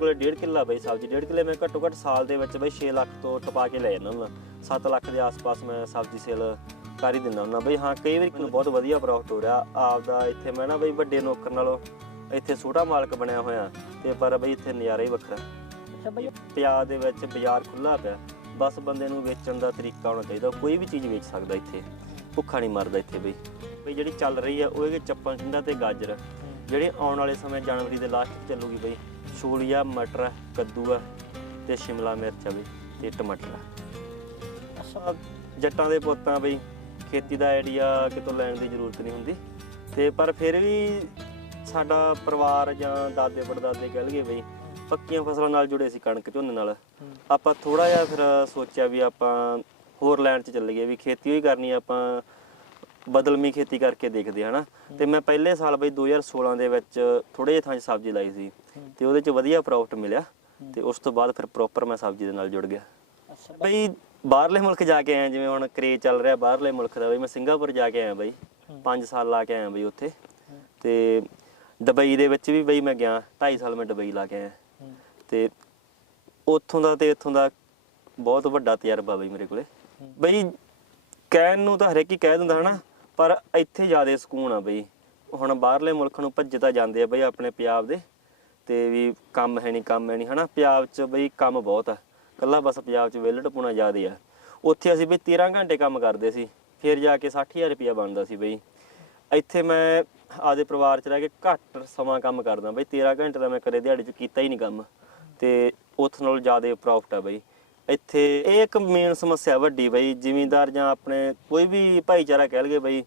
ਕੋਲੇ 1.5 ਕਿੱਲਾ ਬਈ ਸਬਜ਼ੀ 1.5 ਕਿੱਲੇ ਮੈਂ ਘੱਟੋ ਘੱਟ ਸਾਲ ਦੇ ਵਿੱਚ ਬਈ 6 ਲੱਖ ਤੋਂ ਟਪਾ ਕੇ ਲੈ ਜਾਂਦਾ ਹੁੰਦਾ। 7 ਲੱਖ ਦੇ ਆਸ-ਪਾਸ ਮੈਂ ਸਬਜ਼ੀ ਸੇਲ ਕਰ ਹੀ ਦਿੰਦਾ ਹੁੰਦਾ। ਬਈ ਹਾਂ ਕਈ ਵਾਰੀ ਮੈਨੂੰ ਬਹੁਤ ਵਧੀਆ ਪ੍ਰੋਫਿਟ ਹੋ ਰਿਹਾ। ਆਪਦਾ ਇੱਥੇ ਮੈਂ ਨਾ ਬਈ ਵੱਡੇ ਨੌਕਰ ਨਾਲੋਂ ਇੱਥੇ ਛੋਟਾ ਮਾਲਕ ਬਣਿਆ ਹੋਇਆ ਤੇ ਪਰ ਬਈ ਇੱਥੇ ਨਜ਼ਾਰਾ ਹੀ ਵੱਖਰਾ। ਅੱਛਾ ਬਈ। ਪਿਆਰ ਦੇ ਵਿੱਚ ਬਾਜ਼ਾਰ ਖੁੱਲਾ ਪਿਆ। ਬਸ ਬੰਦੇ ਨੂੰ ਵੇਚਣ ਦਾ ਤਰੀਕਾ ਹੋਣਾ ਚਾਹੀਦਾ। ਕੋਈ ਵੀ ਚੀਜ਼ ਵੇਚ ਸਕਦਾ ਇੱਥੇ। ਭੁੱਖਾ ਨਹੀਂ ਮਰਦਾ ਇੱਥੇ ਬਈ। ਬਈ ਜਿਹੜੀ ਚੱਲ ਰਹੀ ਹੈ ਉਹ ਹੈਗੇ ਚੱਪਲ ਟਿੰਡਾ ਤੇ ਗਾਜਰ। ਜਿਹੜੇ ਆਉਣ ਵਾਲੇ ਸਮੇਂ ਜਨਵਰੀ ਦੇ ਲਾਸਟ ਚੱਲੂਗੀ ਬਈ। ਛੋਲੀਆ ਮਟਰ ਹੈ, ਕੱਦੂ ਆ ਤੇ ਸ਼ਿਮਲਾ ਮਿਰਚ ਆ ਬਈ ਤੇ ਟਮਾਟਰ ਆ। ਅੱਛਾ ਜੱਟਾਂ ਦੇ ਪੁੱਤਾਂ ਬਈ ਖੇਤੀ ਦਾ ਆਈਡੀਆ ਕਿਤੋਂ ਲੈਣ ਦੀ ਜ਼ਰੂਰਤ ਨਹੀਂ ਹੁੰਦੀ। ਤੇ ਪਰ ਫਿਰ ਵੀ ਸਾਡਾ ਪਰਿਵਾਰ ਜਾਂ ਦਾਦੇ ਪੜਦਾਦੇ ਕਹਿ ਲਈਏ ਬਈ ਪੱਕੀਆਂ ਫਸਲਾਂ ਨਾਲ ਜੁੜੇ ਸੀ ਕਣਕ ਝੋਨੇ ਨਾਲ। ਆਪਾਂ ਥੋੜਾ ਜਿਹਾ ਫਿਰ ਸੋਚਿਆ ਵੀ ਆਪਾਂ ਹੋਰ ਲਾਈਨ 'ਚ ਚੱਲੀਏ ਵੀ ਖੇਤੀ ਹੋਈ ਕਰਨੀ ਆ, ਆਪਾਂ ਬਦਲਮੀ ਖੇਤੀ ਕਰਕੇ ਦੇਖਦੇ ਹਨਾ। ਤੇ ਮੈਂ ਪਹਿਲੇ ਸਾਲ ਬਈ 2016 ਦੇ ਵਿੱਚ ਥੋੜੇ ਜਿਹੇ ਥਾਂ 'ਚ ਸਬਜ਼ੀ ਲਾਈ ਸੀ ਤੇ ਉਹਦੇ 'ਚ ਵਧੀਆ ਪ੍ਰੋਫਿਟ ਮਿਲਿਆ ਤੇ ਉਸ ਤੋਂ ਬਾਅਦ ਫਿਰ ਪ੍ਰੋਪਰ ਮੈਂ ਸਬਜ਼ੀ ਦੇ ਨਾਲ ਜੁੜ ਗਿਆ। ਬਈ ਬਾਹਰਲੇ ਮੁਲਕ ਜਾ ਕੇ ਆਇਆ ਜਿਵੇਂ ਹੁਣ ਕਰੇਜ ਚੱਲ ਰਿਹਾ ਬਾਹਰਲੇ ਮੁਲਕ ਦਾ ਬਈ ਮੈਂ ਸਿੰਗਾਪੁਰ ਜਾ ਕੇ ਆਇਆ ਬਈ 5 ਸਾਲ ਲਾ ਕੇ ਆਇਆ ਬਈ ਉੱਥੇ। ਤੇ ਦੁਬਈ ਦੇ ਵਿੱਚ ਵੀ ਬਈ ਮੈਂ ਗਿਆ 2.5 ਸਾਲ ਮੈਂ ਦੁਬਈ ਲਾ ਕੇ ਆਇਆ। ਤੇ ਉੱਥੋਂ ਦਾ ਤੇ ਇੱਥੋਂ ਦਾ ਬਹੁਤ ਵੱਡਾ ਤਜਰਬਾ ਬਈ ਮੇਰੇ ਕੋਲੇ। ਬਈ ਕਹਿਣ ਨੂੰ ਤਾਂ ਹਰੇਕ ਹੀ ਕਹਿ ਦਿੰਦਾ ਹਨਾ ਪਰ ਇੱਥੇ ਜ਼ਿਆਦਾ ਸਕੂਨ ਆ ਬਈ। ਹੁਣ ਬਾਹਰਲੇ ਮੁਲਕ ਨੂੰ ਭੱਜ ਤਾਂ ਜਾਂਦੇ ਆ ਬਈ ਆਪਣੇ ਪੰਜਾਬ ਦੇ। ਤੇ ਵੀ ਕੰਮ ਹੈ ਨਹੀਂ, ਕੰਮ ਹੈ ਨਹੀਂ, ਹਨਾ? ਪੰਜਾਬ 'ਚ ਬਈ ਕੰਮ ਬਹੁਤ ਆ। ਕੱਲਾ ਬਸ ਪੰਜਾਬ 'ਚ ਵਿਹਲੜ ਪੁਣਾ ਜ਼ਿਆਦੇ ਆ। ਉੱਥੇ ਅਸੀਂ ਬਈ 13 ਘੰਟੇ ਕੰਮ ਕਰਦੇ ਸੀ। ਫਿਰ ਜਾ ਕੇ 60000 ਰੁਪਇਆ ਬਣਦਾ ਸੀ ਬਈ। ਇੱਥੇ ਮੈਂ ਆਦੇ ਪਰਿਵਾਰ 'ਚ ਰਹਿ ਕੇ ਘੱਟ ਸਮਾਂ ਕੰਮ ਕਰਦਾ। ਬਈ 13 ਘੰਟੇ ਦਾ ਮੈਂ ਕਦੇ ਦਿਹਾੜੀ 'ਚ ਕੀਤਾ ਹੀ ਨਹੀਂ ਕੰਮ। ਤੇ ਉੱਥੇ ਨਾਲੋਂ ਜ਼ਿਆਦਾ ਪ੍ਰੋਫਿਟ ਆ ਬਈ। ਇੱਥੇ ਇਹ ਇੱਕ ਮੇਨ ਸਮੱਸਿਆ ਵੱਡੀ ਬਈ ਜ਼ਿਮੀਂਦਾਰ ਜਾਂ ਆਪਣੇ ਕੋਈ ਵੀ ਭਾਈਚਾਰਾ ਕਹਿ ਲਗੇ ਬਈ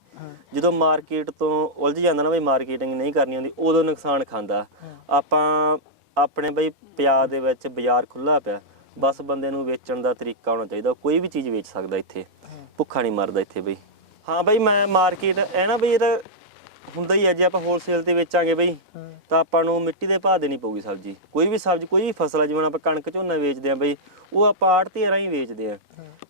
ਜਦੋਂ ਮਾਰਕੀਟ ਤੋਂ ਉਲਝ ਜਾਂਦਾ ਨਾ ਬਈ ਮਾਰਕੀਟਿੰਗ ਨਹੀਂ ਕਰਨੀ ਹੁੰਦੀ ਉਦੋਂ ਨੁਕਸਾਨ ਖਾਂਦਾ। ਆਪਾਂ ਆਪਣੇ ਬਈ ਪੰਜਾਬ ਦੇ ਵਿੱਚ ਬਾਜ਼ਾਰ ਖੁੱਲਾ ਪਿਆ ਬਸ ਬੰਦੇ ਨੂੰ ਵੇਚਣ ਦਾ ਤਰੀਕਾ ਹੋਣਾ ਚਾਹੀਦਾ ਕੋਈ ਵੀ ਚੀਜ਼ ਵੇਚ ਸਕਦਾ ਇੱਥੇ। ਭੁੱਖਾ ਨਹੀਂ ਮਰਦਾ ਇੱਥੇ ਬਈ। ਹਾਂ ਬਈ ਮੈਂ ਮਾਰਕੀਟ ਇਹ ਨਾ ਬਈ ਇਹ ਤਾਂ ਹੁੰਦਾ ਹੀ ਹੈ ਜੇ ਆਪਾਂ ਹੋਲਸੇਲ ਤੇ ਵੇਚਾਂਗੇ ਬਈ ਤਾਂ ਆਪਾਂ ਨੂੰ ਮਿੱਟੀ ਦੇ ਭਾਅ ਦੇਣੀ ਪਊਗੀ ਸਬਜ਼ੀ। ਕੋਈ ਵੀ ਸਬਜ਼ੀ ਕੋਈ ਵੀ ਫਸਲ ਆ, ਜਿਵੇਂ ਆਪਾਂ ਕਣਕ ਝੋਨਾ ਵੇਚਦੇ ਆ ਬਈ ਉਹ ਆਪਾਂ ਆੜਤੀ ਰਾਹੀਂ ਵੇਚਦੇ ਆ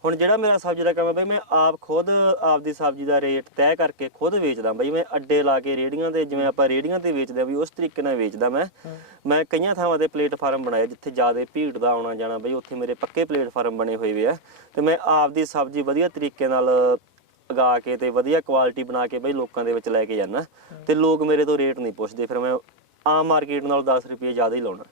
ਹੁਣ ਜਿਹੜਾ ਮੇਰਾ ਸਬਜ਼ੀ ਦਾ ਕੰਮ ਹੈ ਬਈ ਮੈਂ ਆਪ ਖੁਦ ਆਪਦੀ ਸਬਜ਼ੀ ਦਾ ਰੇਟ ਤੈਅ ਕਰਕੇ ਖੁਦ ਵੇਚਦਾ ਬਈ ਮੈਂ ਅੱਡੇ ਲਾ ਕੇ ਰੇੜੀਆਂ ਤੇ ਜਿਵੇਂ ਆਪਾਂ ਰੇੜੀਆਂ ਤੇ ਵੇਚਦੇ ਆ ਵੀ ਉਸ ਤਰੀਕੇ ਨਾਲ ਵੇਚਦਾ ਮੈਂ। ਮੈਂ ਕਈਆਂ ਥਾਵਾਂ ਤੇ ਪਲੇਟਫਾਰਮ ਬਣਾਏ ਜਿੱਥੇ ਜ਼ਿਆਦਾ ਭੀੜ ਦਾ ਆਉਣਾ ਜਾਣਾ ਬਈ ਉੱਥੇ ਮੇਰੇ ਪੱਕੇ ਪਲੇਟਫਾਰਮ ਬਣੇ ਹੋਏ ਵੇ ਆ। ਤੇ ਮੈਂ ਆਪਦੀ ਸਬਜ਼ੀ ਵਧੀਆ ਤਰੀਕੇ ਨਾਲ ਉਗਾ ਕੇ ਤੇ ਵਧੀਆ ਕੁਆਲਿਟੀ ਬਣਾ ਕੇ ਬਈ ਲੋਕਾਂ ਦੇ ਵਿੱਚ ਲੈ ਕੇ ਜਾਣਾ ਤੇ ਲੋਕ ਮੇਰੇ ਤੋਂ ਰੇਟ ਨਹੀਂ ਪੁੱਛਦੇ ਫਿਰ ਮੈਂ ਆਮ ਮਾਰਕੀਟ ਨਾਲੋਂ 10 ਰੁਪਏ ਜ਼ਿਆਦਾ ਹੀ ਲਾਉਣਾ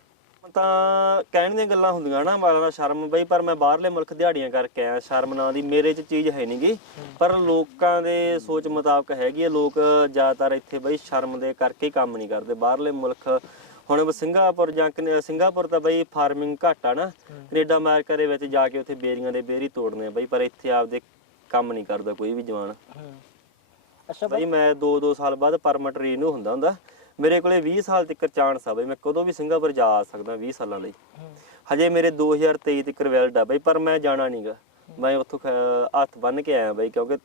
ਤਾਂ ਕਹਿਣ ਦੀਆਂ ਗੱਲਾਂ ਹੁੰਦੀਆਂ ਨਾ ਮਾਰਾ ਸ਼ਰਮ ਬਈ ਪਰ ਮੈਂ ਬਾਹਰਲੇ ਮੁਲਕ ਦਿਹਾੜੀਆਂ ਕਰਕੇ ਆਇਆ ਸ਼ਰਮ ਨਾਂ ਦੀ ਮੇਰੇ 'ਚ ਚੀਜ਼ ਹੈ ਨਹੀਂਗੀ। ਪਰ ਲੋਕਾਂ ਦੇ ਸੋਚ ਮੁਤਾਬਕ ਹੈਗੀ ਹੈ ਲੋਕ ਜ਼ਿਆਦਾਤਰ ਇੱਥੇ ਬਈ ਸ਼ਰਮ ਦੇ ਕਰਕੇ ਕੰਮ ਨਹੀਂ ਕਰਦੇ। ਬਾਹਰਲੇ ਮੁਲਕ ਹੁਣ ਸਿੰਗਾਪੁਰ ਜਾਂ ਸਿੰਗਾਪੁਰ ਤਾਂ ਬਈ ਫਾਰਮਿੰਗ ਘੱਟ ਆ ਨਾ। ਕੈਨੇਡਾ ਅਮਰੀਕਾ ਦੇ ਵਿੱਚ ਜਾ ਕੇ ਉੱਥੇ ਬੇਰੀਆਂ ਦੇ ਬੇਰੀ ਤੋੜਨੇ ਆ ਬਈ ਪਰ ਇੱਥੇ ਆਪਦੇ ਕੰਮ ਨਹੀਂ ਕਰਦਾ ਕੋਈ ਵੀ ਜਵਾਨ। ਅੱਛਾ ਬਈ ਮੈਂ 2-2 ਸਾਲ ਬਾਅਦ ਪਰਮਿਟ ਰੀਨਿਊ ਹੁੰਦਾ ਹੁੰਦਾ। ਮੇਰੇ ਕੋਲੇ 20 ਸਾਲ ਤੱਕ ਚਾਂਸ ਆ ਬਈ ਮੈਂ ਕਦੋਂ ਵੀ ਸਿੰਗਾਪੁਰ ਜਾ ਸਕਦਾ 20 ਸਾਲਾਂ ਲਈ। ਹਜੇ ਮੇਰੇ 2023 ਤੱਕ ਵੈਲਡ ਆ ਬਈ ਪਰ ਮੈਂ ਜਾਣਾ ਨਹੀਂਗਾ ਮੈਂ ਉੱਥੋਂ ਹੱਥ ਬੰਨ ਕੇ ਆਇਆ ਬਈ ਕਿਉਂਕਿ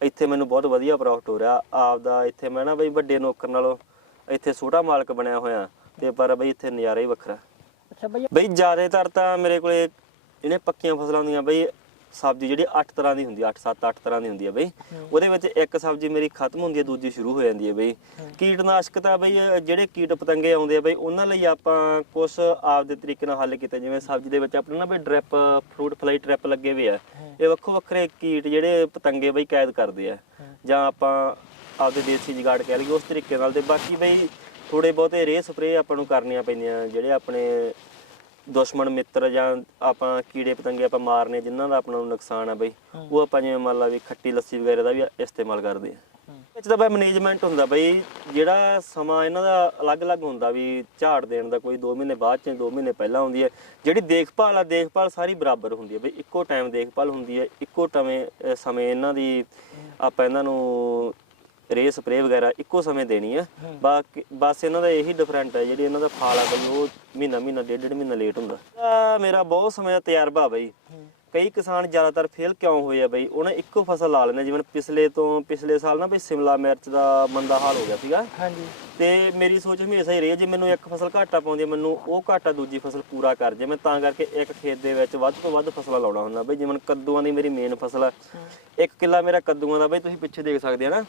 ਇੱਥੇ ਮੈਨੂੰ ਬਹੁਤ ਵਧੀਆ ਪ੍ਰੋਫਿਟ ਹੋ ਰਿਹਾ। ਆਪਦਾ ਇੱਥੇ ਮੈਂ ਨਾ ਬਈ ਵੱਡੇ ਨੌਕਰ ਨਾਲੋਂ ਇੱਥੇ ਛੋਟਾ ਮਾਲਕ ਬਣਿਆ ਹੋਇਆ। ਤੇ ਪਰ ਬਈ ਇੱਥੇ ਨਜ਼ਾਰਾ ਹੀ ਵੱਖਰਾ। ਅੱਛਾ ਬਈ। ਬਈ ਜ਼ਿਆਦਾਤਰ ਤਾਂ ਮੇਰੇ ਕੋਲੇ ਇਹਨੇ ਪੱਕੀਆਂ ਫਸਲਾਂ ਹੁੰਦੀਆਂ ਬਈ ਸਬਜ਼ੀ ਜਿਹੜੀ 8 ਤਰ੍ਹਾਂ ਦੀ ਹੁੰਦੀ ਹੈ 8 7 8 ਤਰ੍ਹਾਂ ਦੀ ਹੁੰਦੀ ਹੈ ਬਈ। ਉਹਦੇ ਵਿੱਚ ਇੱਕ ਸਬਜ਼ੀ ਮੇਰੀ ਖਤਮ ਹੁੰਦੀ ਹੈ ਦੂਜੀ ਸ਼ੁਰੂ ਹੋ ਜਾਂਦੀ ਹੈ ਬਈ। ਕੀਟਨਾਸ਼ਕ ਤਾਂ ਬਈ ਜਿਹੜੇ ਕੀਟ ਪਤੰਗੇ ਆਉਂਦੇ ਆ ਬਈ ਉਹਨਾਂ ਲਈ ਆਪਾਂ ਕੁਝ ਆਪਦੇ ਤਰੀਕੇ ਨਾਲ ਹੱਲ ਕੀਤੇ। ਜਿਵੇਂ ਸਬਜ਼ੀ ਦੇ ਵਿੱਚ ਆਪਣੇ ਨਾ ਬਈ ਡ੍ਰਿਪ ਫਰੂਟ ਫਲਾਈ ਟ੍ਰੈਪ ਲੱਗੇ ਹੋਏ ਆ। ਇਹ ਵੱਖੋ ਵੱਖਰੇ ਕੀਟ ਜਿਹੜੇ ਪਤੰਗੇ ਬਈ ਕੈਦ ਕਰਦੇ ਆ। ਜਾਂ ਆਪਾਂ ਆਪਦੇ ਦੇਸੀ ਜੁਗਾੜ ਕਹਿ ਲਈਏ ਉਸ ਤਰੀਕੇ ਨਾਲ ਤੇ ਬਾਕੀ ਬਈ ਥੋੜੇ ਬਹੁਤੇ ਰੇ ਸਪਰੇ ਆਪਾਂ ਨੂੰ ਕਰਨੀਆਂ ਪੈਂਦੀਆਂ ਜਿਹੜੇ ਆਪਣੇ ਦੁਸ਼ਮਣ ਮਿੱਤਰ ਜਾਂ ਆਪਾਂ ਕੀੜੇ ਪਤੰਗੇ ਆਪਾਂ ਮਾਰਨੇ ਜਿਨ੍ਹਾਂ ਦਾ ਆਪਣਾ ਨੂੰ ਨੁਕਸਾਨ ਆ ਬਈ ਉਹ ਆਪਾਂ ਜਿਵੇਂ ਮੰਨ ਲਾ ਵੀ ਖੱਟੀ ਲੱਸੀ ਵਗੈਰਾ ਦਾ ਵੀ ਇਸਤੇਮਾਲ ਕਰਦੇ ਆ। ਵਿੱਚ ਤਾਂ ਬਈ ਮੈਨੇਜਮੈਂਟ ਹੁੰਦਾ ਬਈ ਜਿਹੜਾ ਸਮਾਂ ਇਹਨਾਂ ਦਾ ਅਲੱਗ-ਅਲੱਗ ਹੁੰਦਾ ਵੀ ਝਾੜ ਦੇਣ ਦਾ ਕੋਈ 2 ਮਹੀਨੇ ਬਾਅਦ ਚ 2 ਮਹੀਨੇ ਪਹਿਲਾਂ ਹੁੰਦੀ ਹੈ ਜਿਹੜੀ ਦੇਖਭਾਲ ਆ ਦੇਖਭਾਲ ਸਾਰੀ ਬਰਾਬਰ ਹੁੰਦੀ ਹੈ ਬਈ ਇੱਕੋ ਟਾਈਮ ਦੇਖਭਾਲ ਹੁੰਦੀ ਹੈ ਇੱਕੋ ਟਵੇਂ ਸਮੇਂ ਇਹਨਾਂ ਦੀ ਆਪਾਂ ਇਹਨਾਂ ਨੂੰ ਰੇ ਸਪਰੇ ਵਗੈਰਾ ਇੱਕੋ ਸਮੇਂ ਦੇਣੀ ਆ। ਬਾਕੀ ਬਸ ਇਹਨਾਂ ਦਾ ਇਹੀ ਡਿਫਰੈਂਟ ਹੈ ਜਿਹੜੀ ਇਹਨਾਂ ਦਾ ਫਾਲ ਆ ਬਈ ਉਹ ਮਹੀਨਾ ਮਹੀਨਾ ਡੇਢ ਡੇਢ ਮਹੀਨਾ ਲੇਟ ਹੁੰਦਾ। ਆਹ ਮੇਰਾ ਬਹੁਤ ਸਮੇਂ ਦਾ ਤਜਰਬਾ ਬਈ। ਕਈ ਕਿਸਾਨ ਜ਼ਿਆਦਾਤਰ ਫੇਲ ਕਿਉਂ ਹੋਏ ਆ ਬਈ ਉਹਨੇ ਇੱਕੋ ਫਸਲ ਲਾ ਲੈਂਦੇ ਜਿਵੇਂ ਪਿਛਲੇ ਤੋਂ ਪਿਛਲੇ ਸਾਲ ਨਾ ਬਈ ਸਿਮਲਾ ਮਿਰਚ ਦਾ ਮੰਦਾ ਹਾਲ ਹੋ ਗਿਆ ਸੀਗਾ। ਹਾਂਜੀ। ਤੇ ਮੇਰੀ ਸੋਚ ਹਮੇਸ਼ਾ ਹੀ ਰਹੀ ਹੈ, ਜੇ ਮੈਨੂੰ ਇੱਕ ਫਸਲ ਘਾਟਾ ਪਾਉਂਦੀ ਹੈ ਮੈਨੂੰ ਉਹ ਘਾਟਾ ਦੂਜੀ ਫਸਲ ਪੂਰਾ ਕਰ ਜੇ ਮੈਂ ਤਾਂ ਕਰਕੇ ਇੱਕ ਖੇਤ ਦੇ ਵਿੱਚ ਵੱਧ ਤੋਂ ਵੱਧ ਫਸਲਾਂ ਲਾਉਣਾ ਹੁੰਦਾ ਬਈ ਜਿਵੇਂ ਕੱਦੂਆਂ ਦੀ ਮੇਰੀ ਮੇਨ ਫਸਲ ਆ। ਇੱਕ ਕਿੱਲਾ ਮੇਰਾ ਕੱਦੂਆਂ ਦਾ ਬਈ ਤੁਸੀਂ ਪਿੱਛੇ ਦੇਖ ਸਕਦੇ ਆ ਨਾ।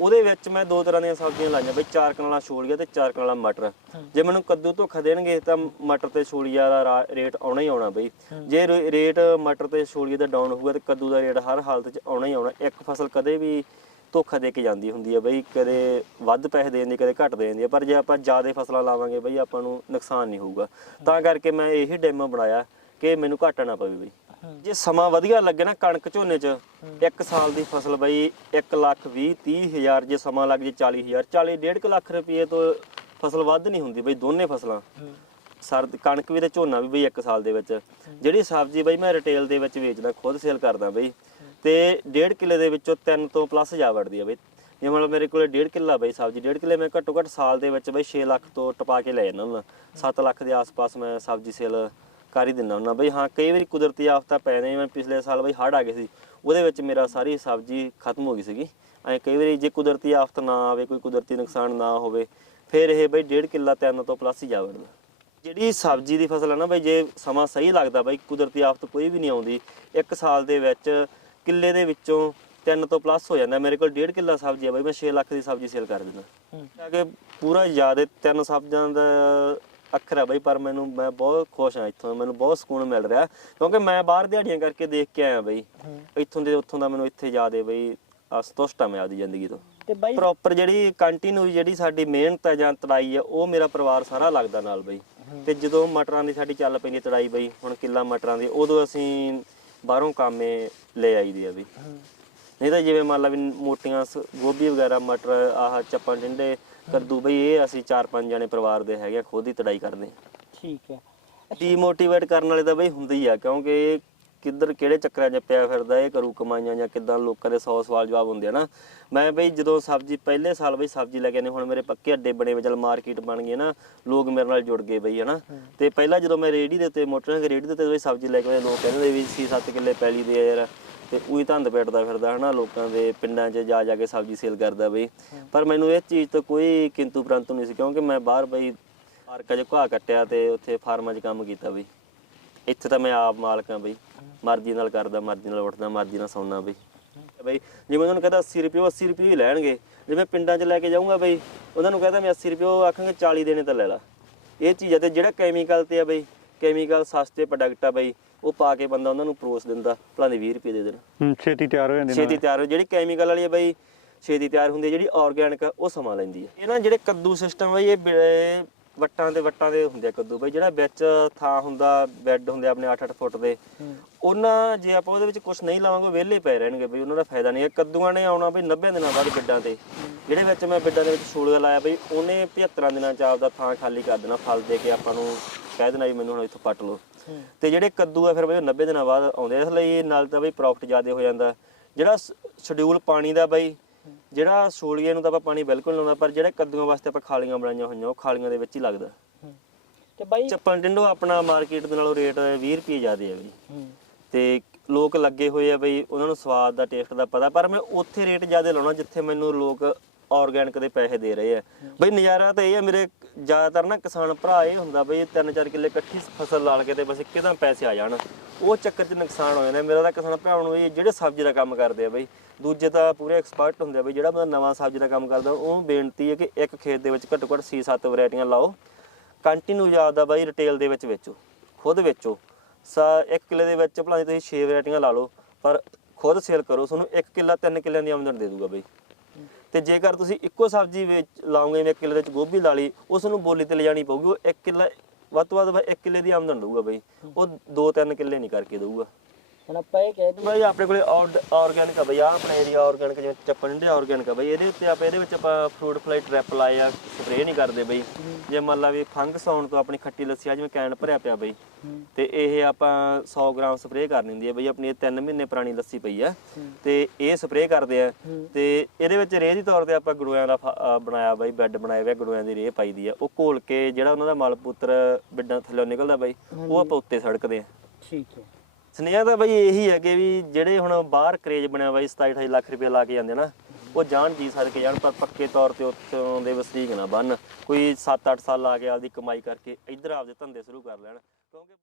ਉਹਦੇ ਵਿੱਚ ਮੈਂ ਦੋ ਤਰ੍ਹਾਂ ਦੀਆਂ ਸਬਜ਼ੀਆਂ ਲਾਈਆਂ ਬਈ ਚਾਰ ਕਨਾਲਾਂ ਛੋਲੀਆ ਤੇ ਚਾਰ ਕਨਾਲਾਂ ਮਟਰ। ਜੇ ਮੈਨੂੰ ਕੱਦੂ ਧੋਖਾ ਦੇਣਗੇ ਤਾਂ ਮਟਰ ਤੇ ਛੋਲੀਆ ਦਾ ਰੇਟ ਆਉਣਾ ਹੀ ਆਉਣਾ ਬਈ। ਜੇ ਰੇਟ ਮਟਰ ਤੇ ਛੋਲੀਏ ਦਾ ਡਾਊਨ ਹੋਊਗਾ ਤੇ ਕੱਦੂ ਦਾ ਰੇਟ ਹਰ ਹਾਲਤ 'ਚ ਆਉਣਾ ਹੀ ਆਉਣਾ। ਇੱਕ ਫਸਲ ਕਦੇ ਵੀ ਧੋਖਾ ਦੇ ਕੇ ਜਾਂਦੀ ਹੁੰਦੀ ਹੈ ਬਈ ਕਦੇ ਵੱਧ ਪੈਸੇ ਦੇ ਦਿੰਦੀ ਕਦੇ ਘੱਟ ਦੇ ਦਿੰਦੀ ਪਰ ਜੇ ਆਪਾਂ ਜ਼ਿਆਦਾ ਫਸਲਾਂ ਲਾਵਾਂਗੇ ਬਈ ਆਪਾਂ ਨੂੰ ਨੁਕਸਾਨ ਨਹੀਂ ਹੋਊਗਾ। ਤਾਂ ਕਰਕੇ ਮੈਂ ਇਹੀ ਡੈਮੋ ਬਣਾਇਆ ਕਿ ਮੈਨੂੰ ਘਾਟਾ ਨਾ ਪਵੇ ਬਈ। ਜੇ ਸਮਾਂ ਵਧੀਆ ਲੱਗੇ ਨਾ ਕਣਕ ਝੋਨੇ 'ਚ ਇੱਕ ਸਾਲ ਦੀ ਫਸਲ ਬਈ 1 ਲੱਖ 20 30 ਹਜ਼ਾਰ ਜੇ ਸਮਾਂ ਲੱਗ ਜੇ 40 ਹਜ਼ਾਰ 40 1.5 ਲੱਖ ਰੁਪਏ ਤੋਂ ਫਸਲ ਵੱਧ ਨਹੀਂ ਹੁੰਦੀ ਬਈ ਦੋਨੇ ਫਸਲਾਂ। ਸਰਦ ਕਣਕ ਵੀ ਤੇ ਝੋਨਾ ਵੀ ਬਈ ਇੱਕ ਸਾਲ ਦੇ ਵਿੱਚ। ਜਿਹੜੀ ਸਬਜ਼ੀ ਬਈ ਮੈਂ ਰਿਟੇਲ ਦੇ ਵਿੱਚ ਵੇਚਦਾ ਖੁਦ ਸੇਲ ਕਰਦਾ ਬਈ ਤੇ 1.5 ਕਿੱਲੇ ਦੇ ਵਿੱਚੋਂ 3 ਤੋਂ ਪਲੱਸ ਜਾ ਵੜਦੀ ਆ ਬਈ। ਜੇ ਮਤਲਬ ਮੇਰੇ ਕੋਲੇ 1.5 ਕਿੱਲਾ ਬਈ ਸਬਜ਼ੀ 1.5 ਕਿੱਲੇ ਮੈਂ ਘੱਟੋ ਘੱਟ ਸਾਲ ਦੇ ਵਿੱਚ ਬਈ 6 ਲੱਖ ਤੋਂ ਟਪਾ ਕੇ ਲੈ ਜਾਂਦਾ ਹੁੰਦਾ। 7 ਲੱਖ ਦੇ ਆਸ-ਪਾਸ ਮੈਂ ਸਬਜ਼ੀ ਸੇਲ ਕਰ ਹੀ ਦਿੰਦਾ ਹੁੰਦਾ। ਬਈ ਹਾਂ, ਕਈ ਵਾਰੀ ਕੁਦਰਤੀ ਆਫਤਾਂ ਪੈ ਨੇ ਮੈਂ ਪਿਛਲੇ ਸਾਲ ਬਈ ਹੜ੍ਹ ਆ ਗਏ ਸੀ, ਉਹਦੇ ਵਿੱਚ ਮੇਰਾ ਸਾਰੀ ਸਬਜ਼ੀ ਖਤਮ ਹੋ ਗਈ ਸੀਗੀ। ਐ ਕਈ ਵਾਰੀ ਜੇ ਕੁਦਰਤੀ ਆਫਤ ਨਾ ਆਵੇ, ਕੋਈ ਕੁਦਰਤੀ ਨੁਕਸਾਨ ਨਾ ਹੋਵੇ, ਫਿਰ ਇਹ ਬਈ 1.5 ਕਿੱਲਾ 3 ਤੋਂ ਪਲੱਸ ਹੀ ਜਾ ਵੜਦਾ। ਜਿਹੜੀ ਸਬਜ਼ੀ ਦੀ ਫਸਲ ਹੈ ਨਾ ਬਈ, ਜੇ ਸਮਾਂ ਸਹੀ ਲੱਗਦਾ ਬਈ, ਕੁਦਰਤੀ ਆਫਤ ਕੋਈ ਵੀ ਨਹੀਂ ਆਉਂਦੀ, ਇੱਕ ਸਾਲ ਦੇ ਵਿੱਚ ਕਿੱਲੇ ਦੇ ਵਿੱਚੋਂ 3 ਤੋਂ ਪਲੱਸ ਹੋ ਜਾਂਦਾ। ਮੇਰੇ ਕੋਲ 1.5 ਕਿੱਲਾ ਸਬਜ਼ੀ ਹੈ ਬਈ ਮੈਂ 6 ਲੱਖ ਦੀ ਸਬਜ਼ੀ ਸੇਲ ਕਰ ਦਿੰਦਾ। ਕਿ ਪੂਰਾ ਜ਼ਿਆਦਾ ਤਿੰਨ ਸਬਜ਼ੀਆਂ ਦਾ ਅੱਖਰ ਹੈ ਬਈ ਪਰ ਮੈਨੂੰ ਮੈਂ ਬਹੁਤ ਖੁਸ਼ ਹਾਂ ਇੱਥੋਂ ਮੈਨੂੰ ਬਹੁਤ ਸਕੂਨ ਮਿਲ ਰਿਹਾ। ਕਿਉਂਕਿ ਮੈਂ ਬਾਹਰ ਦਿਹਾੜੀਆਂ ਕਰਕੇ ਦੇਖ ਕੇ ਆਇਆ ਬਈ। ਇੱਥੋਂ ਦੇ ਉੱਥੋਂ ਦਾ ਮੈਨੂੰ ਇੱਥੇ ਜ਼ਿਆਦਾ ਬਈ ਆ ਸੰਤੁਸ਼ਟ ਹਾਂ ਮੈਂ ਆਪਦੀ ਜ਼ਿੰਦਗੀ ਤੋਂ। ਤੇ ਬਾਈ ਪ੍ਰੋਪਰ ਜਿਹੜੀ ਕੰਟੀਨਿਊ ਜਿਹੜੀ ਸਾਡੀ ਮਿਹਨਤ ਹੈ ਜਾਂ ਤੜਾਈ ਹੈ ਉਹ ਮੇਰਾ ਪਰਿਵਾਰ ਸਾਰਾ ਲੱਗਦਾ ਨਾਲ ਬਈ। ਤੇ ਜਦੋਂ ਮਟਰਾਂ ਦੀ ਸਾਡੀ ਚੱਲ ਪੈਂਦੀ ਤੜਾਈ ਬਈ ਹੁਣ ਕਿੱਲਾ ਮਟਰਾਂ ਦੀ ਉਦੋਂ ਅਸੀਂ ਬਾਹਰੋਂ ਕਾਮੇ ਲੈ ਆਈਦੇ ਆ ਬਈ ਨਹੀਂ ਤਾਂ ਜਿਵੇਂ ਮੰਨ ਲਾ ਵੀ ਮੋਟੀਆਂ ਸ- ਗੋਭੀ ਵਗੈਰਾ ਮਟਰ ਆਹ ਚੱਪਾਂ ਟਿੰਡੇ ਕੱਦੂ ਬਈ ਇਹ ਅਸੀਂ ਚਾਰ ਪੰਜ ਜਣੇ ਪਰਿਵਾਰ ਦੇ ਹੈਗੇ ਆ, ਖੁਦ ਹੀ ਤੜਾਈ ਕਰਦੇ ਆ। ਠੀਕ ਹੈ। ਡੀਮੋਟੀਵੇਟ ਕਰਨ ਵਾਲੇ ਤਾਂ ਬਈ ਹੁੰਦੇ ਹੀ ਆ ਕਿਉਂਕਿ ਇਹ ਕਿੱਧਰ ਕਿਹੜੇ ਚੱਕਰਾਂ 'ਚ ਪਿਆ ਫਿਰਦਾ ਇਹ ਕਰੂ ਕਮਾਈਆਂ ਜਾਂ ਕਿੱਦਾਂ ਲੋਕਾਂ ਦੇ 100 ਸਵਾਲ ਜਵਾਬ ਹੁੰਦੇ ਆ ਨਾ। ਮੈਂ ਬਈ ਜਦੋਂ ਸਬਜ਼ੀ ਪਹਿਲੇ ਸਾਲ ਬਈ ਸਬਜ਼ੀ ਲੈ ਕੇ ਆਨੇ ਹੁਣ ਮੇਰੇ ਪੱਕੇ ਅੱਡੇ ਬਣੇ ਵੇ ਚਲ ਮਾਰਕੀਟ ਬਣ ਗਈ ਨਾ ਲੋਕ ਮੇਰੇ ਨਾਲ ਜੁੜ ਗਏ ਬਈ ਹਨਾ। ਤੇ ਪਹਿਲਾਂ ਜਦੋਂ ਮੈਂ ਰੇੜੀ ਦੇ ਉੱਤੇ ਮੋਟਰ ਰੇੜੀ ਦੇ ਉੱਤੇ ਬਈ ਸਬਜ਼ੀ ਲੈ ਕੇ ਆਏ ਲੋਕ ਕਹਿੰਦੇ ਵੀ 6-7 ਕਿੱਲੇ ਪੈਲੀ ਦੇ ਆ ਯਾਰ ਤੇ ਉਹੀ ਧੰਦ ਪੈਟਦਾ ਫਿਰਦਾ ਹਨਾ ਲੋਕਾਂ ਦੇ ਪਿੰਡਾਂ 'ਚ ਜਾ ਜਾ ਕੇ ਸਬਜ਼ੀ ਸੇਲ ਕਰਦਾ ਬਈ। ਪਰ ਮੈਨੂੰ ਇਹ ਚੀਜ਼ ਤੋਂ ਕੋਈ ਕਿੰਤੂ ਪ੍ਰੰਤੂ ਨਹੀਂ ਸੀ ਕਿਉਂਕਿ ਮੈਂ ਬਾਹਰ ਬਈ ਪਾਰਕਾਂ 'ਚ ਘਾਹ ਕੱਟਿਆ ਤੇ ਉੱਥੇ ਫਾਰਮਾਂ 'ਚ ਕੰਮ ਕੀਤਾ ਬਈ। ਇੱਥੇ ਤਾਂ ਮੈਂ ਆਪ ਮਾਲਕ ਹਾਂ ਬਈ। ਮਰਜ਼ੀ ਨਾਲ ਕਰਦਾ ਮਰਜ਼ੀ ਨਾਲ ਉੱਠਦਾ ਮਰਜ਼ੀ ਨਾਲ ਸੌਣਾ ਬਈ। ਬਈ ਜਿਵੇਂ ਉਹਨਾਂ ਨੂੰ ਕਹਿੰਦਾ 80 ਰੁਪਏ 80 ਰੁਪਏ ਹੀ ਲੈਣਗੇ। ਜੇ ਮੈਂ ਪਿੰਡਾਂ 'ਚ ਲੈ ਕੇ ਜਾਊਂਗਾ ਬਈ ਉਹਨਾਂ ਨੂੰ ਕਹਿੰਦਾ ਮੈਂ 80 ਰੁਪਏ ਆਖਾਂਗੇ 40 ਦੇਣੇ ਤਾਂ ਲੈ ਲਾ। ਇਹ ਚੀਜ਼ ਆ ਤੇ ਜਿਹੜਾ ਕੈਮੀਕਲ ਤੇ ਆ ਬਈ ਕੈਮੀਕਲ ਸਸਤੇ ਪ੍ਰੋਡਕਟ ਆ ਬਈ ਉਹ ਪਾ ਕੇ ਬੰਦਾ ਉਹਨਾਂ ਨੂੰ ਪਰੋਸ ਦਿੰਦਾ ਭਲਾ ਦੇ 20 ਰੁਪਏ ਦੇ ਦੇਣ। ਹੂੰ, ਛੇਤੀ ਤਿਆਰ ਹੋ ਜਾਂਦੇ ਛੇਤੀ ਤਿਆਰ ਹੋ ਜਿਹੜੀ ਕੈਮੀਕਲ ਵਾਲੀ ਹੈ ਬਈ ਛੇਤੀ ਤਿਆਰ ਹੁੰਦੀ ਹੈ ਜਿਹੜੀ ਆਰਗੈਨਿਕ ਉਹ ਸਮਾਂ ਲੈਂਦੀ ਹੈ ਇਹ ਨਾ ਜਿਹੜੇ ਕੱਦੂ ਸਿਸਟਮ ਬਈ ਇਹ ਬ- ਵੱਟਾਂ ਦੇ ਵੱਟਾਂ ਦੇ ਹੁੰਦੇ ਆ ਕੱਦੂ ਬਈ ਜਿਹੜਾ ਵਿੱਚ ਥਾਂ ਹੁੰਦਾ ਬੈੱਡ ਹੁੰਦੇ ਆਪਣੇ 8-8 ਫੁੱਟ ਦੇ ਉਹਨਾਂ ਜੇ ਆਪਾਂ ਉਹਦੇ ਵਿੱਚ ਕੁਝ ਨਹੀਂ ਲਾਵਾਂਗੇ ਵਿਹਲੇ ਪਏ ਰਹਿਣਗੇ ਬਈ ਉਹਨਾਂ ਦਾ ਫਾਇਦਾ ਨਹੀਂ। ਹੈ ਕੱਦੂਆਂ ਨੇ ਆਉਣਾ ਬਈ 90 ਦਿਨਾਂ ਬਾਅਦ ਬਿੱਡਾਂ ਤੇ। ਜਿਹੜੇ ਵਿੱਚ ਮੈਂ ਬਿੱਡਾਂ ਦੇ ਵਿੱਚ ਛੋਲਿਆ ਲਾਇਆ ਬਈ ਉਹਨੇ 75 ਦਿਨਾਂ ਚ ਆਪਦਾ ਥਾਂ ਖਾਲੀ ਕਰ ਦੇਣਾ ਫਲ ਦੇ ਕੇ ਆਪਾਂ ਨੂੰ ਕਹਿ ਦੇਣਾ ਵੀ ਮੈਨੂੰ ਹੁਣ ਇੱਥੋਂ ਪੱਟ ਲਓ। ਤੇ ਜਿਹੜੇ ਕੱਦੂ ਆ ਫਿਰ ਬਈ ਉਹ 90 ਦਿਨਾਂ ਬਾਅਦ ਆਉਂਦੇ। ਇਸ ਲਈ ਨਾਲ ਤਾਂ ਬਈ ਪ੍ਰੋਫਿਟ ਜ਼ਿਆਦਾ ਹੋ ਜਾਂਦਾ। ਜਿਹੜਾ ਸ਼ਡਿਊਲ ਪਾਣੀ ਦਾ ਬਈ ਜਿਹੜਾ ਛੋਲੀਏ ਨੂੰ ਤਾਂ ਆਪਾਂ ਪਾਣੀ ਬਿਲਕੁਲ ਲਾਉਂਦਾ ਪਰ ਜਿਹੜੇ ਕੱਦੂਆਂ ਵਾਸਤੇ ਆਪਾਂ ਖਾਲੀਆਂ ਬਣਾਈਆਂ ਹੋਈਆਂ ਉਹ ਖਾਲੀਆਂ ਦੇ ਵਿੱਚ ਹੀ ਲੱਗਦਾ। ਤੇ ਬਾਈ ਚੱਪਲ ਟਿੰਡੋ ਆਪਣਾ ਮਾਰਕੀਟ ਦੇ ਨਾਲੋਂ ਰੇਟ 20 ਰੁਪਏ ਜ਼ਿਆਦਾ ਹੈ ਬਈ। ਤੇ ਲੋਕ ਲੱਗੇ ਹੋਏ ਆ ਬਈ ਉਹਨਾਂ ਨੂੰ ਸਵਾਦ ਦਾ ਟੇਸਟ ਦਾ ਪਤਾ ਪਰ ਮੈਂ ਉੱਥੇ ਰੇਟ ਜ਼ਿਆਦਾ ਲਾਉਣਾ ਜਿੱਥੇ ਮੈਨੂੰ ਲੋਕ ਆਰਗੈਨਿਕ ਦੇ ਪੈਸੇ ਦੇ ਰਹੇ ਆ। ਬਈ ਨਜ਼ਾਰਾ ਤਾਂ ਇਹ ਆ ਮੇਰੇ ਜ਼ਿਆਦਾਤਰ ਨਾ ਕਿਸਾਨ ਭਰਾ ਇਹ ਹੁੰਦਾ ਬਈ ਤਿੰਨ ਚਾਰ ਕਿੱਲੇ ਇਕੱਠੀ ਫਸਲ ਲਾ ਕੇ ਤੇ ਬਸ ਕਿਦਾਂ ਪੈਸੇ ਆ ਜਾਣ। ਉਹ ਚੱਕਰ 'ਚ ਨੁਕਸਾਨ ਹੋ ਜਾਂਦਾ ਮੇਰਾ ਤਾਂ ਕਿਸਾਨ ਭਰਾ ਨੂੰ ਇਹ ਜਿਹੜੇ ਸਬਜ਼ੀ ਦਾ ਕੰਮ ਕਰਦੇ ਆ ਬਈ, ਦੂਜੇ ਤਾਂ ਪੂਰੇ ਐਕਸਪਰਟ ਹੁੰਦੇ ਆ ਬਈ, ਜਿਹੜਾ ਬੰਦਾ ਨਵਾਂ ਸਬਜ਼ੀ ਦਾ ਕੰਮ ਕਰਦਾ ਉਹਨੂੰ ਬੇਨਤੀ ਹੈ ਕਿ ਇੱਕ ਖੇਤ ਦੇ ਵਿੱਚ ਘੱਟੋ ਘੱਟ 6-7 ਵੈਰਾਈਟੀਆਂ ਲਾਓ। ਕੰਟੀਨਿਊ ਜ਼ਿਆਦਾ ਬਾਈ ਰਿਟੇਲ ਦੇ ਵਿੱਚ ਵੇਚੋ, ਖੁਦ ਵੇਚੋ। ਸਾ ਇੱਕ ਕਿੱਲੇ ਦੇ ਵਿੱਚ ਭਲਾ ਤੁਸੀਂ 6 ਵੈਰਾਈਟੀਆਂ ਲਾ ਲਓ, ਪਰ ਖੁਦ ਸੇਲ ਕਰੋ। ਤੁਹਾਨੂੰ ਇੱਕ ਕਿੱਲਾ, ਤਿੰਨ ਕਿੱਲਿਆਂ ਦੀ ਆਮਦਨ ਦੇ ਦੂਗਾ ਬਈ। ਤੇ ਜੇਕਰ ਤੁਸੀਂ ਇੱਕੋ ਸਬਜ਼ੀ ਵਿੱਚ ਲਾਓਗੇ ਜਿਵੇਂ ਇੱਕ ਕਿੱਲੇ ਦੇ ਵਿੱਚ ਗੋਭੀ ਲਾ ਲਈ ਉਸ ਨੂੰ ਬੋਲੀ ਤੇ ਲਿਜਾਣੀ ਪਊਗੀ, ਉਹ ਇੱਕ ਕਿੱਲਾ, ਵੱਧ ਤੋਂ ਵੱਧ ਬਈ ਇੱਕ ਕਿੱਲੇ ਦੀ ਆਮਦਨ ਦਊਗਾ ਬਈ। ਉਹ ਦੋ ਤਿੰਨ ਕਿੱਲੇ ਨਹੀਂ ਕਰਕੇ ਦਊਗਾ। ਹੁਣ ਆਪਾਂ ਇਹ ਕਹਿ ਦਈਏ ਬਾਈ ਆਪਣੇ ਕੋਲੇ ਆਰਗੈਨਿਕ ਆ ਬਈ ਆ ਆਪਣਾ ਏਰੀਆ ਆਰਗੈਨਿਕ ਜਿਵੇਂ ਚੱਪਣ ਦੇ ਆਰਗੈਨਿਕ ਆ ਬਈ। ਇਹਦੇ ਉੱਤੇ ਆਪਾਂ ਇਹਦੇ ਵਿੱਚ ਆਪਾਂ ਫਰੂਟ ਫਲਾਈ ਟ੍ਰੈਪ ਲਾਏ ਆ ਸਪਰੇਅ ਨਹੀਂ ਕਰਦੇ ਬਈ। ਜੇ ਮੰਨ ਲਾ ਵੀ ਫੰਗਸ ਆਉਣ ਤੋਂ ਆਪਣੀ ਖੱਟੀ ਲੱਸੀ ਆ ਜਿਵੇਂ ਕੈਨ ਭਰਿਆ ਪਿਆ ਬਈ ਤੇ ਇਹ ਆਪਾਂ 100 ਗ੍ਰਾਮ ਸਪਰੇਅ ਕਰ ਦਿੰਦੀ ਹੈ ਬਈ ਆਪਣੀ ਇਹ 3 ਮਹੀਨੇ ਪੁਰਾਣੀ ਲੱਸੀ ਪਈ ਆ। ਤੇ ਇਹ ਸਪਰੇਅ ਕਰਦੇ ਆ। ਤੇ ਇਹਦੇ ਵਿੱਚ ਰੇਹ ਦੀ ਤੌਰ ਤੇ ਆਪਾਂ ਗੜੂਆਂ ਦਾ ਬਣਾਇਆ ਬਈ ਬੈੱਡ ਬਣਾਏ ਹੋਏ ਗੜੂਆਂ ਦੀ ਰੇਹ ਪਾਈਦੀ ਆ। ਉਹ ਘੋਲ ਕੇ ਜਿਹੜਾ ਉਹਨਾਂ ਦਾ ਮਲ ਪੁੱਤਰ ਬਿੱਡਾਂ ਥੱਲੇ ਨਿਕਲਦਾ ਬਈ ਉਹ ਆਪਾਂ ਉੱਤੇ ਸੜਕਦੇ ਆ। ਠੀਕ ਹੈ। ਸੁਨੇਹਾ ਤਾਂ ਬਈ ਇਹੀ ਹੈ ਕਿ ਵੀ ਜਿਹੜੇ ਹੁਣ ਬਾਹਰ ਕਰੇਜ ਬਣਿਆ ਬਾਈ 27 28 ਲੱਖ ਰੁਪਏ ਲਾ ਕੇ ਜਾਂਦੇ ਨਾ, ਉਹ ਜਾਣ ਜੀ ਸਦਕੇ ਜਾਣ, ਪਰ ਪੱਕੇ ਤੌਰ ਤੇ ਉੱਥੋਂ ਦੇ ਵਸਨੀਕ ਨਾ ਬਣ ਕੋਈ 7-8 ਸਾਲ ਲਾ ਕੇ ਆਪਦੀ ਕਮਾਈ ਕਰਕੇ ਇੱਧਰ ਆਪਦੇ ਧੰਦੇ ਸ਼ੁਰੂ ਕਰ ਲੈਣ। ਕਿਉਂਕਿ